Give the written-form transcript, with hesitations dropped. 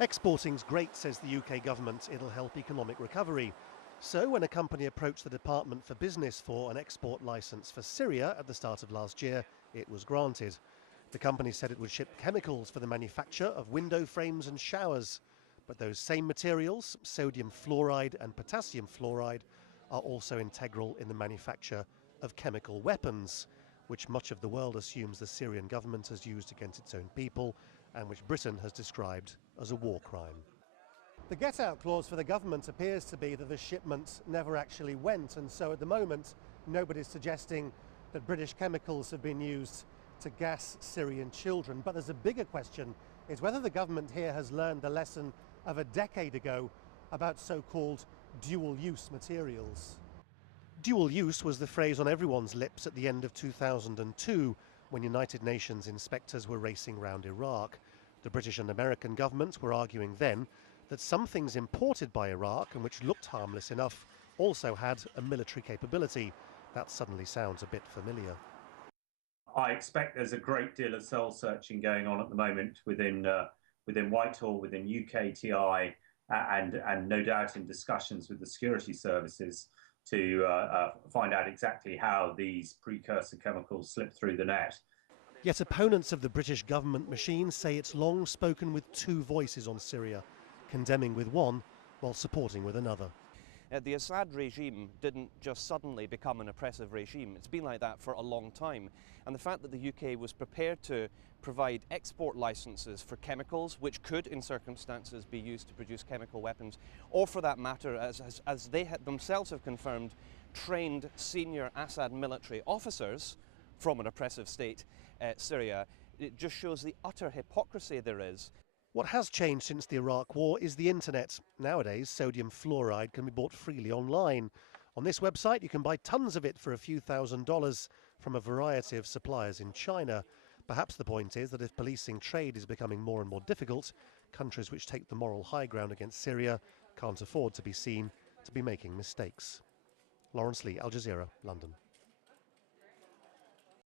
Exporting's great, says the UK government. It'll help economic recovery. So when a company approached the Department for Business for an export licence for Syria at the start of last year, it was granted. The company said it would ship chemicals for the manufacture of window frames and showers. But those same materials, sodium fluoride and potassium fluoride, are also integral in the manufacture of chemical weapons, which much of the world assumes the Syrian government has used against its own people and which Britain has described as a war crime. The get-out clause for the government appears to be that the shipment never actually went, and so at the moment nobody's suggesting that British chemicals have been used to gas Syrian children. But there's a bigger question, is whether the government here has learned the lesson of a decade ago about so-called dual-use materials. Dual use was the phrase on everyone's lips at the end of 2002 when United Nations inspectors were racing round Iraq. The British and American governments were arguing then that some things imported by Iraq and which looked harmless enough also had a military capability. That suddenly sounds a bit familiar. I expect there's a great deal of soul searching going on at the moment within Whitehall, within UKTI, and no doubt in discussions with the security services to find out exactly how these precursor chemicals slip through the net. Yet opponents of the British government machine say it's long spoken with two voices on Syria, condemning with one while supporting with another. The Assad regime didn't just suddenly become an oppressive regime. It's been like that for a long time. And the fact that the UK was prepared to provide export licenses for chemicals, which could in circumstances be used to produce chemical weapons, or for that matter, as they themselves have confirmed, trained senior Assad military officers from an oppressive state, Syria, it just shows the utter hypocrisy there is. What has changed since the Iraq War is the internet. Nowadays, sodium fluoride can be bought freely online. On this website, you can buy tons of it for a few $1,000s from a variety of suppliers in China. Perhaps the point is that if policing trade is becoming more and more difficult, countries which take the moral high ground against Syria can't afford to be seen to be making mistakes. Lawrence Lee, Al Jazeera, London.